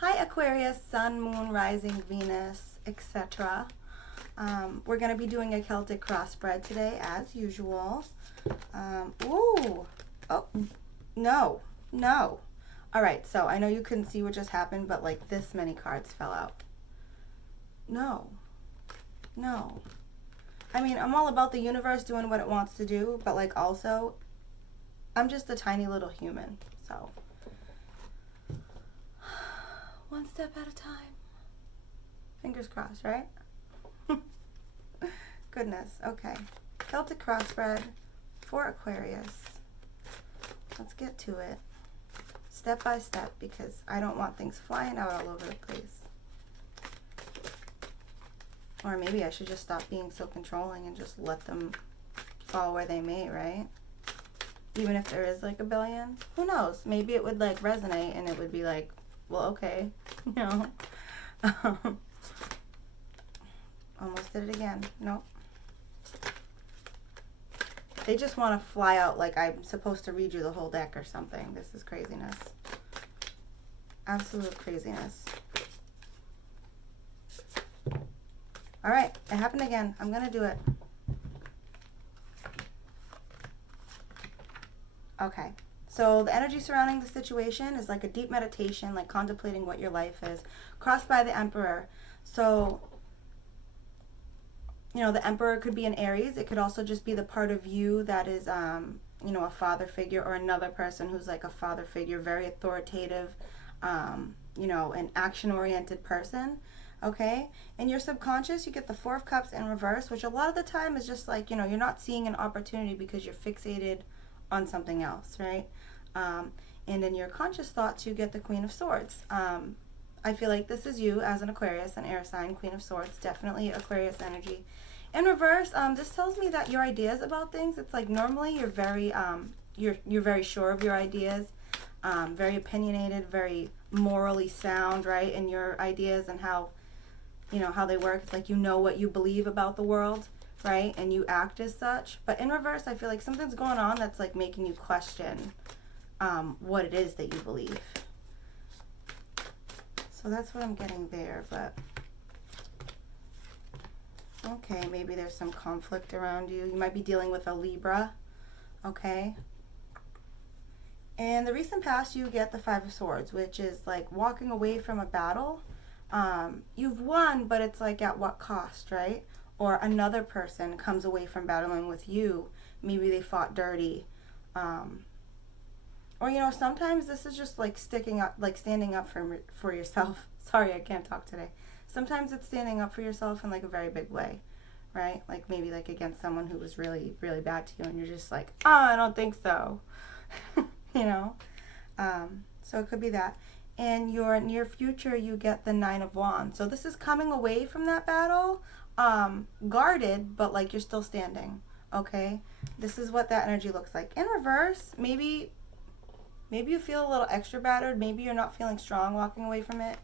Hi Aquarius, Sun, Moon, Rising, Venus, etc. We're going to be doing a Celtic crossbred today as usual. Ooh, oh, no, no. Alright, so I know you couldn't see what just happened, but like this many cards fell out. No, no. I mean, I'm all about the universe doing what it wants to do, but like also, I'm just a tiny little human, so. One step at a time. Fingers crossed, right? Goodness, okay. Celtic crossbred for Aquarius. Let's get to it. Step by step, because I don't want things flying out all over the place. Or maybe I should just stop being so controlling and just let them fall where they may, right? Even if there is like a billion. Who knows? Maybe it would like resonate and it would be like, well, okay, you know. Almost did it again. Nope. They just want to fly out like I'm supposed to read you the whole deck or something. This is craziness. Absolute craziness. All right, it happened again. I'm going to do it. Okay. So the energy surrounding the situation is like a deep meditation, like contemplating what your life is. Crossed by the Emperor. So, you know, the Emperor could be an Aries. It could also just be the part of you that is, you know, a father figure, or another person who's like a father figure, very authoritative, you know, an action-oriented person. Okay? In your subconscious, you get the Four of Cups in reverse, which a lot of the time is just like, you know, you're not seeing an opportunity because you're fixated on something else, right? And in your conscious thoughts, you get the Queen of Swords. I feel like this is you as an Aquarius, an air sign, Queen of Swords, definitely Aquarius energy. In reverse, this tells me that your ideas about things, it's like normally you're very, you're very sure of your ideas, very opinionated, very morally sound, right? In your ideas and how, you know, how they work. It's like you know what you believe about the world, right? And you act as such. But in reverse, I feel like something's going on that's like making you question what it is that you believe. So that's what I'm getting there, but okay, maybe there's some conflict around you. You might be dealing with a Libra, okay? In the recent past, you get the Five of Swords, which is like walking away from a battle. You've won, but it's like at what cost, right? Or another person comes away from battling with you. Maybe they fought dirty. Or, you know, sometimes this is just like sticking up, like standing up for yourself. Sorry, I can't talk today. Sometimes it's standing up for yourself in like a very big way, right? Like maybe like against someone who was really, really bad to you, and you're just like, oh, I don't think so. You know? So it could be that. In your near future, you get the Nine of Wands. So this is coming away from that battle, guarded, but like you're still standing, okay? This is what that energy looks like. In reverse, maybe you feel a little extra battered. Maybe you're not feeling strong walking away from it.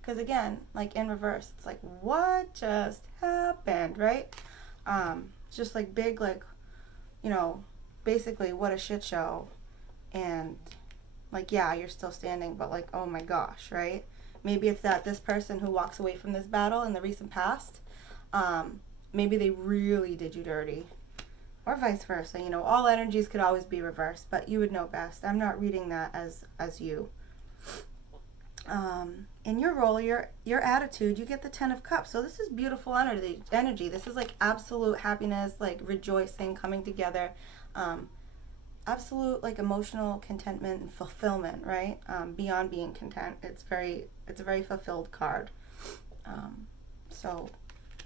Because again, like in reverse, it's like, what just happened, right? It's just like big, like, you know, basically what a shit show. And like, yeah, you're still standing, but like, oh my gosh, right? Maybe it's that this person who walks away from this battle in the recent past, maybe they really did you dirty. Or vice versa, you know, all energies could always be reversed, but you would know best. I'm not reading that as you. In your role, your attitude, you get the Ten of Cups. So this is beautiful energy. This is like absolute happiness, like rejoicing, coming together. Absolute like emotional contentment and fulfillment, right? Beyond being content. It's a very fulfilled card. So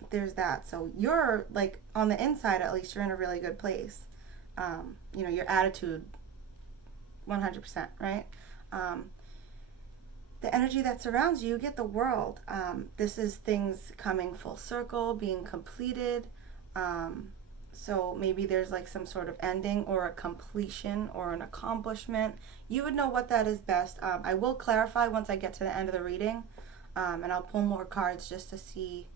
there's that. So you're like on the inside, at least you're in a really good place. You know, your attitude 100%, right? The energy that surrounds you, you get the World. This is things coming full circle, being completed. So maybe there's like some sort of ending or a completion or an accomplishment. You would know what that is best. I will clarify once I get to the end of the reading, and I'll pull more cards just to see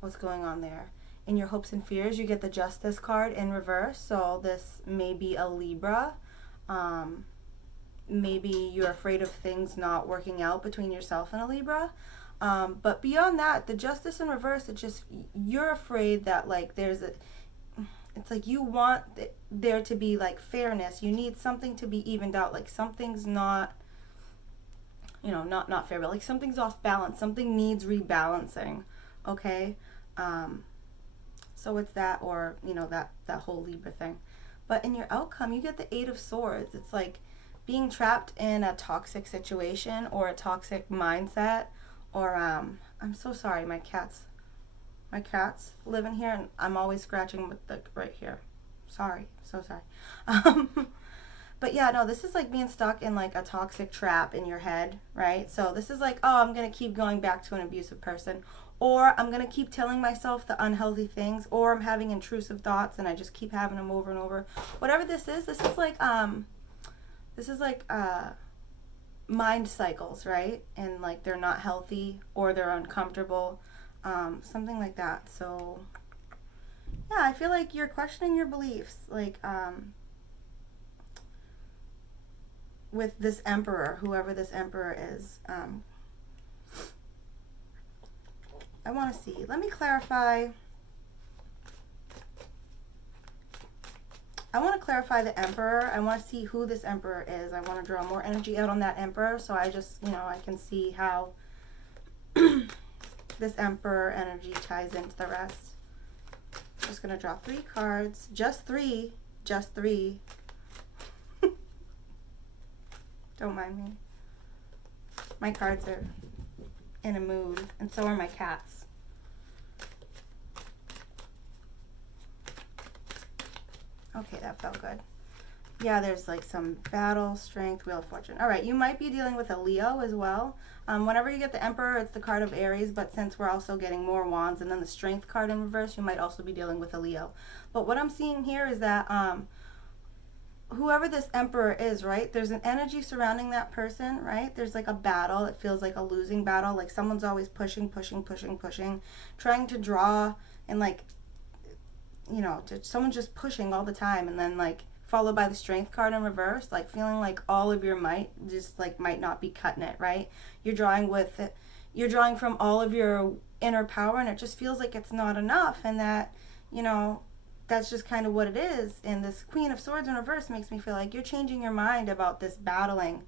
what's going on there. In your hopes and fears, you get the Justice card in reverse. So this may be a Libra. maybe you're afraid of things not working out between yourself and a Libra. But beyond that, the Justice in reverse, it's just, you're afraid that like it's like you want there to be like fairness. You need something to be evened out. Like something's not, not fair, but like something's off balance. Something needs rebalancing. Okay. So it's that, or, that whole Libra thing. But in your outcome, you get the Eight of Swords. It's like being trapped in a toxic situation or a toxic mindset, or, I'm so sorry, my cats live in here and I'm always scratching with right here. Sorry, so sorry. But yeah, no, this is like being stuck in like a toxic trap in your head, right? So this is like, oh, I'm going to keep going back to an abusive person, or I'm going to keep telling myself the unhealthy things, or I'm having intrusive thoughts and I just keep having them over and over. Whatever this is like mind cycles, right? And like they're not healthy or they're uncomfortable, something like that. So yeah, I feel like you're questioning your beliefs, like with this Emperor, whoever this Emperor is. I want to see. Let me clarify. I want to clarify the Emperor. I want to see who this Emperor is. I want to draw more energy out on that Emperor, so I just, I can see how this Emperor energy ties into the rest. Just going to draw 3 cards. Just three. Don't mind me. My cards are in a mood, and so are my cats. Okay, that felt good. Yeah, there's like some battle, strength, wheel of fortune. All right, you might be dealing with a Leo as well. Whenever you get the Emperor, it's the card of Aries, but since we're also getting more wands and then the strength card in reverse, you might also be dealing with a Leo. But what I'm seeing here is that whoever this Emperor is, right, there's an energy surrounding that person, right? There's like a battle. It feels like a losing battle. Like someone's always pushing, trying to draw, and like, someone's just pushing all the time, and then like followed by the strength card in reverse, like feeling like all of your might just like might not be cutting it, right? You're drawing from all of your inner power, and it just feels like it's not enough, and that, that's just kind of what it is. And this Queen of Swords in reverse makes me feel like you're changing your mind about this battling,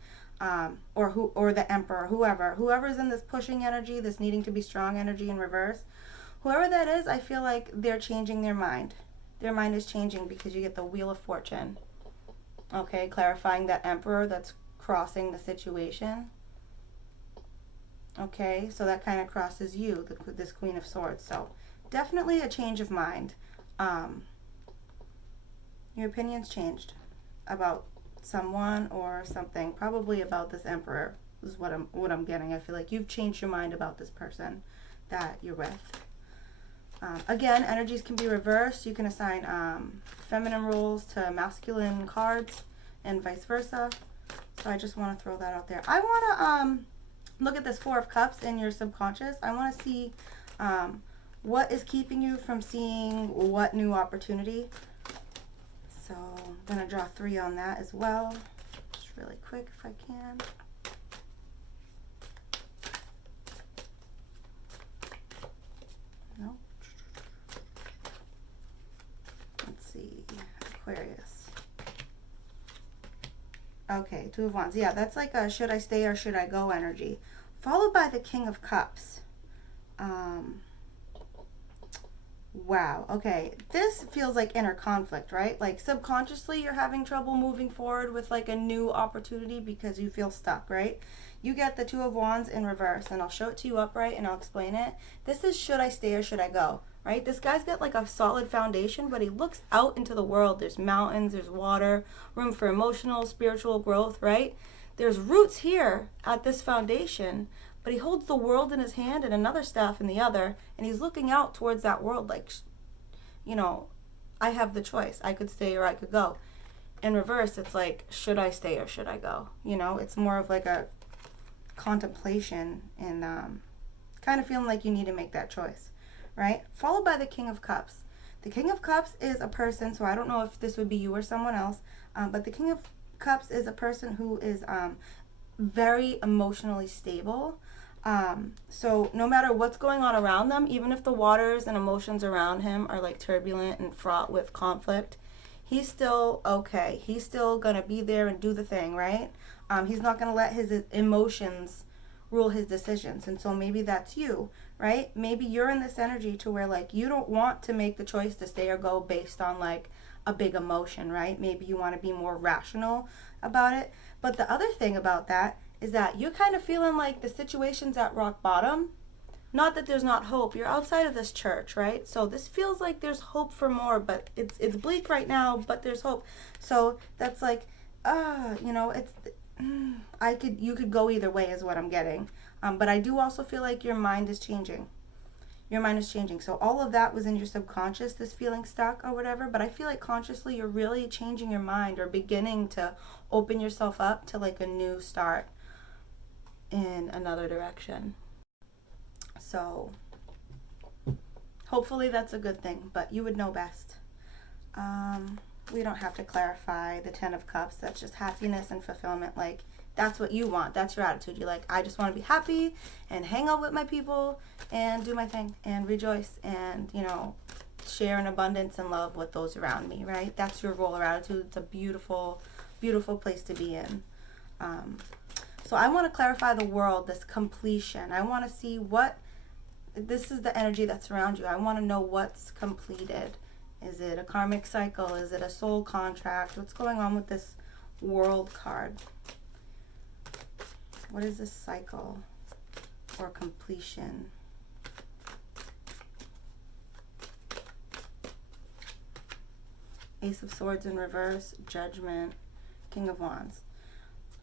or the Emperor, whoever's in this pushing energy, this needing to be strong energy in reverse, whoever that is, I feel like they're changing their mind. Their mind is changing because you get the Wheel of Fortune. Okay, clarifying that Emperor that's crossing the situation. Okay, so that kind of crosses you, this Queen of Swords. So definitely a change of mind. Your opinion's changed about someone or something, probably about this Emperor is what I'm getting. I feel like you've changed your mind about this person that you're with. Again, energies can be reversed. You can assign feminine roles to masculine cards and vice versa. So I just want to throw that out there. I want to look at this Four of Cups in your subconscious. I want to see what is keeping you from seeing what new opportunity. So I'm going to draw 3 on that as well. Just really quick if I can. No. Let's see. Aquarius. Okay, Two of Wands. Yeah, that's like a should I stay or should I go energy. Followed by the King of Cups. Wow, okay, this feels like inner conflict, right? Like subconsciously you're having trouble moving forward with like a new opportunity because you feel stuck, right? You get the Two of Wands in reverse, and I'll show it to you upright and I'll explain it. This is should I stay or should I go, right? This guy's got like a solid foundation, but he looks out into the world. There's mountains, there's water, room for emotional, spiritual growth, right? There's roots here at this foundation, but he holds the world in his hand and another staff in the other, and he's looking out towards that world like, I have the choice. I could stay or I could go. In reverse, it's like, should I stay or should I go? It's more of like a contemplation and kind of feeling like you need to make that choice, right? Followed by the King of Cups. The King of Cups is a person, so I don't know if this would be you or someone else, but the King of Cups is a person who is very emotionally stable. So no matter what's going on around them, even if the waters and emotions around him are like turbulent and fraught with conflict, he's still okay. He's still gonna be there and do the thing, right? He's not gonna let his emotions rule his decisions. And so maybe that's you, right? Maybe you're in this energy to where like you don't want to make the choice to stay or go based on like a big emotion, right? Maybe you want to be more rational about it. But the other thing about that is that you're kind of feeling like the situation's at rock bottom. Not that there's not hope. You're outside of this church, right? So this feels like there's hope for more, but it's bleak right now, but there's hope. So that's like, you know, you could go either way is what I'm getting. But I do also feel like your mind is changing. Your mind is changing. So all of that was in your subconscious, this feeling stuck or whatever. But I feel like consciously you're really changing your mind or beginning to open yourself up to like a new start in another direction. So hopefully that's a good thing, but you would know best. We don't have to clarify the 10 of Cups. That's just happiness and fulfillment. Like, that's what you want. That's your attitude. You're like, I just want to be happy and hang out with my people and do my thing and rejoice and, you know, share in abundance and love with those around me, right? That's your role or attitude. It's a beautiful, beautiful place to be in. So I want to clarify the world, this completion. I want to see this is the energy that's around you. I want to know what's completed. Is it a karmic cycle? Is it a soul contract? What's going on with this world card? What is this cycle or completion? Ace of Swords in reverse, Judgment, King of Wands.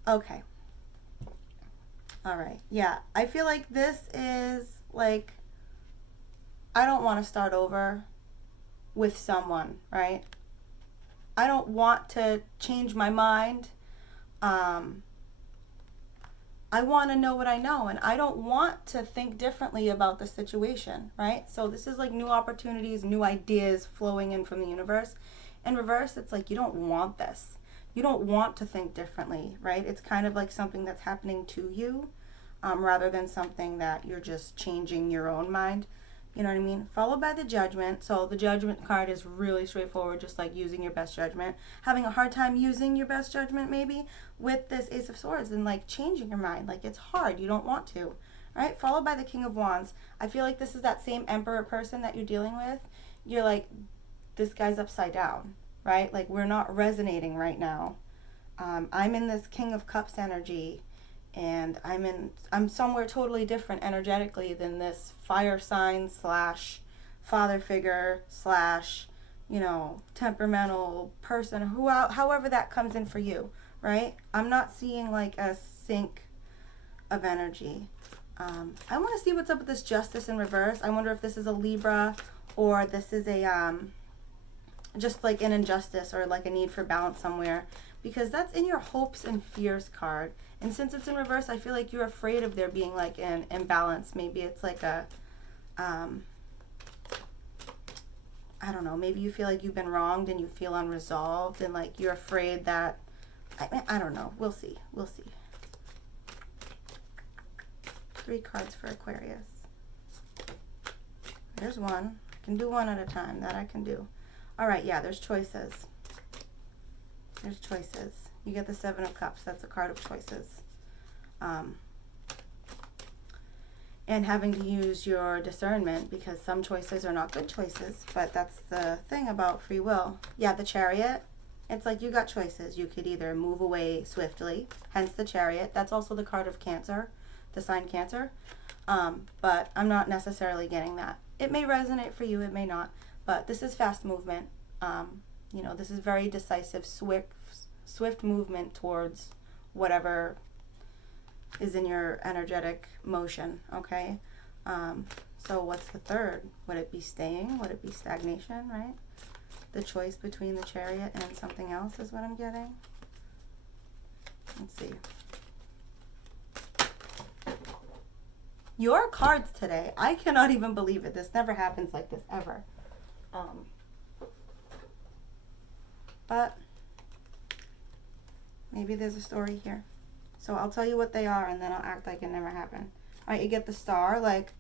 Okay. All right. Yeah, I feel like this is like, I don't want to start over with someone, right? I don't want to change my mind. I want to know what I know, and I don't want to think differently about the situation, right? So this is like new opportunities, new ideas flowing in from the universe. In reverse, it's like you don't want this. You don't want to think differently, right? It's kind of like something that's happening to you, rather than something that you're just changing your own mind. You know what I mean? Followed by the Judgment. So the Judgment card is really straightforward, just like using your best judgment. Having a hard time using your best judgment maybe with this Ace of Swords and like changing your mind. Like it's hard. You don't want to. Right? Followed by the King of Wands. I feel like this is that same Emperor person that you're dealing with. You're like, this guy's upside down. Right? Like we're not resonating right now. I'm in this King of Cups energy. And I'm somewhere totally different energetically than this fire sign / father figure / you know, temperamental person, however that comes in for you, right? I'm not seeing like a sync of energy. I want to see what's up with this Justice in reverse. I wonder if this is a Libra or this is a just like an injustice or like a need for balance somewhere, because that's in your hopes and fears card. And since it's in reverse, I feel like you're afraid of there being like an imbalance. Maybe it's like a, I don't know, maybe you feel like you've been wronged and you feel unresolved and like you're afraid that, I don't know. We'll see. We'll see. 3 cards for Aquarius. There's one. I can do one at a time. That I can do. All right, yeah, there's choices. There's choices. You get the 7 of Cups. That's a card of choices. And having to use your discernment, because some choices are not good choices, but that's the thing about free will. Yeah, the Chariot. It's like you got choices. You could either move away swiftly, hence the Chariot. That's also the card of Cancer, the sign Cancer. But I'm not necessarily getting that. It may resonate for you, it may not. But this is fast movement. You know, this is very decisive, swift movement towards whatever is in your energetic motion, okay? So what's the third? Would it be staying? Would it be stagnation, right? The choice between the Chariot and something else is what I'm getting. Let's see. Your cards today, I cannot even believe it. This never happens like this, ever. But Maybe there's a story here. So I'll tell you what they are, and then I'll act like it never happened. All right, you get the Star. Like,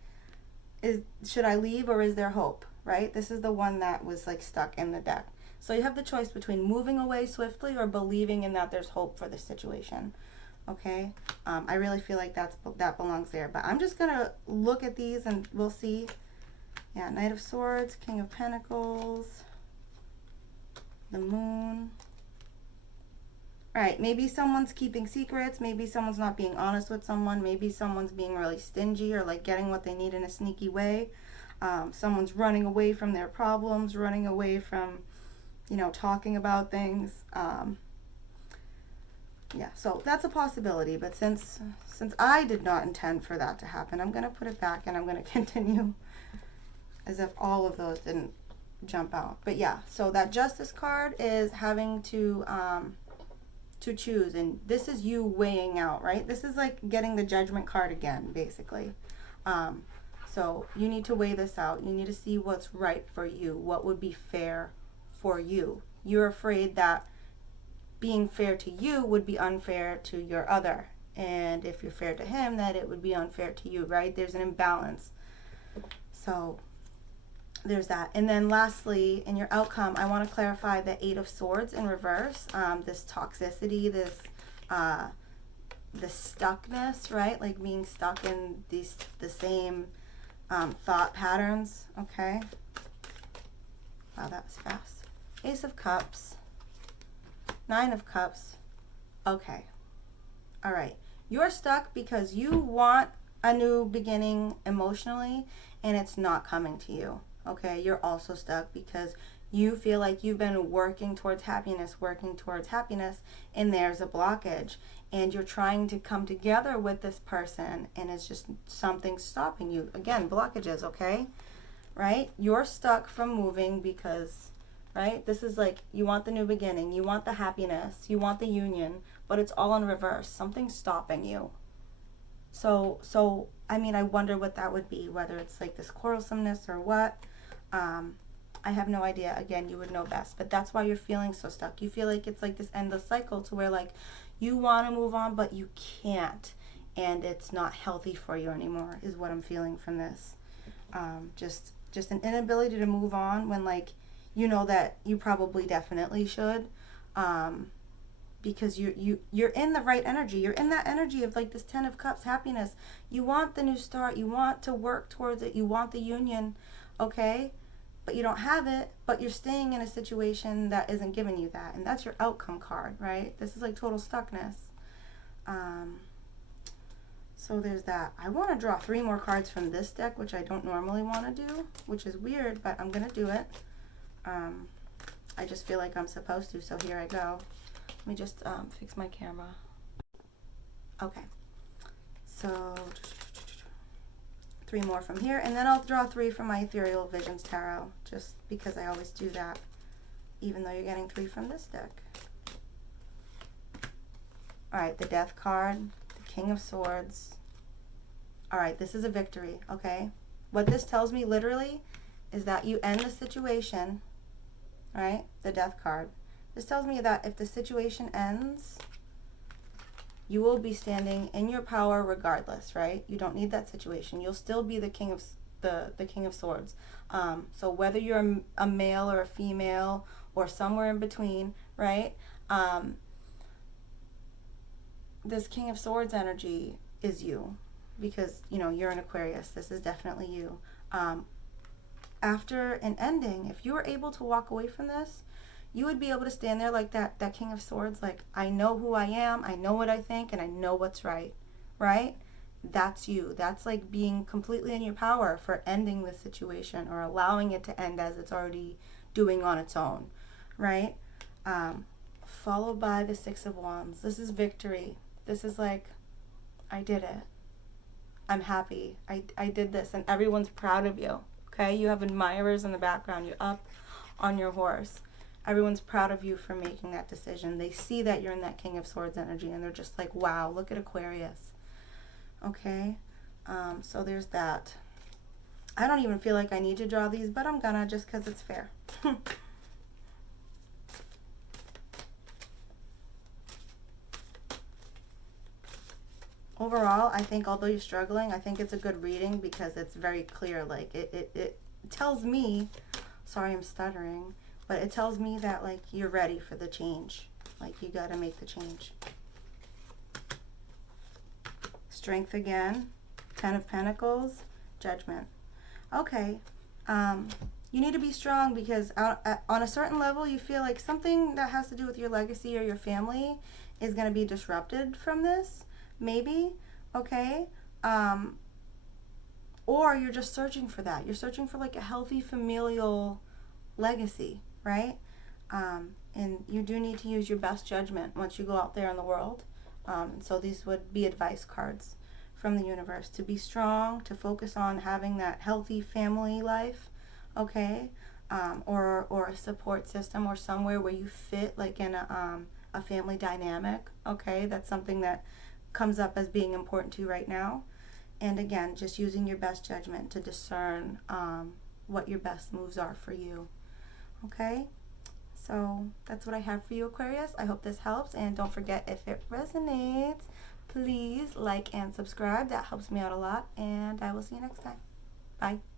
should I leave or is there hope? Right? This is the one that was like stuck in the deck. So you have the choice between moving away swiftly or believing in that there's hope for the situation. Okay? I really feel like that belongs there. But I'm just going to look at these and we'll see. Yeah, Knight of Swords, King of Pentacles, the Moon. All right, maybe someone's keeping secrets. Maybe someone's not being honest with someone. Maybe someone's being really stingy or like getting what they need in a sneaky way. Someone's running away from their problems, running away from, you know, talking about things. Yeah, so that's a possibility. But since I did not intend for that to happen, I'm going to put it back and I'm going to continue as if all of those didn't jump out. But yeah, so that Justice card is having to choose, and this is you weighing out, right? This is like getting the Judgment card again, basically. So you need to weigh this out. You need to see what's right for you, what would be fair for you. You're afraid that being fair to you would be unfair to your other, and if you're fair to him, that it would be unfair to you, right? There's an imbalance. So there's that. And then lastly, in your outcome, I want to clarify the Eight of Swords in reverse. This toxicity, this stuckness, right? Like being stuck in the same thought patterns. Okay. Wow, that was fast. Ace of Cups, Nine of Cups. Okay. All right. You're stuck because you want a new beginning emotionally, and it's not coming to you. Okay, you're also stuck because you feel like you've been working towards happiness, and there's a blockage. And you're trying to come together with this person, and it's just something stopping you. Again, blockages, okay? Right? You're stuck from moving because, right? This is like, you want the new beginning, you want the happiness, you want the union, but it's all in reverse. Something's stopping you. So I mean, I wonder what that would be, whether it's like this quarrelsomeness or what. I have no idea. Again, you would know best, but that's why you're feeling so stuck. You feel like it's like this endless cycle to where like you want to move on, but you can't, and it's not healthy for you anymore, is what I'm feeling from this. Just an inability to move on when like, you know that you probably definitely should, because you're in the right energy. You're in that energy of like this Ten of Cups, happiness. You want the new start. You want to work towards it. You want the union, okay? But you don't have it, but you're staying in a situation that isn't giving you that. And that's your outcome card, right? This is like total stuckness. So there's that. I want to draw 3 more cards from this deck, which I don't normally want to do, which is weird, but I'm going to do it. I just feel like I'm supposed to, so here I go. Let me just fix my camera. Okay. So 3 more from here, and then I'll draw 3 from my Ethereal Visions Tarot, just because I always do that, even though you're getting 3 from this deck. All right, the Death card, the King of Swords. All right, this is a victory, okay? What this tells me literally is that you end the situation, right? The Death card. This tells me that if the situation ends, you will be standing in your power regardless, right? You don't need that situation. You'll still be the King of Swords. So whether you're a male or a female or somewhere in between, right? This King of Swords energy is you, because you know you're an Aquarius. This is definitely you. After an ending, if you were able to walk away from this, you would be able to stand there like that King of Swords, like, I know who I am, I know what I think, and I know what's right, right? That's you. That's like being completely in your power for ending the situation or allowing it to end as it's already doing on its own, right? Followed by the Six of Wands. This is victory. This is like, I did it. I'm happy. I did this, and everyone's proud of you, okay? You have admirers in the background. You're up on your horse. Everyone's proud of you for making that decision. They see that you're in that King of Swords energy, and they're just like, wow, look at Aquarius. Okay? So there's that. I don't even feel like I need to draw these, but I'm gonna, just because it's fair. overall, I think although you're struggling, I think it's a good reading because it's very clear. Like it tells me, sorry I'm stuttering, but it tells me that like you're ready for the change. Like you got to make the change. Strength again, 10 of Pentacles, Judgment. Okay, you need to be strong because on a certain level you feel like something that has to do with your legacy or your family is going to be disrupted from this, maybe, okay? Or you're just searching for that. You're searching for like a healthy familial legacy, right? And you do need to use your best judgment once you go out there in the world. So these would be advice cards from the universe to be strong, to focus on having that healthy family life, okay? Or a support system or somewhere where you fit like in a family dynamic, okay? That's something that comes up as being important to you right now. And again, just using your best judgment to discern what your best moves are for you, okay? So that's what I have for you, Aquarius. I hope this helps, and don't forget, if it resonates, please like and subscribe. That helps me out a lot, and I will see you next time. Bye.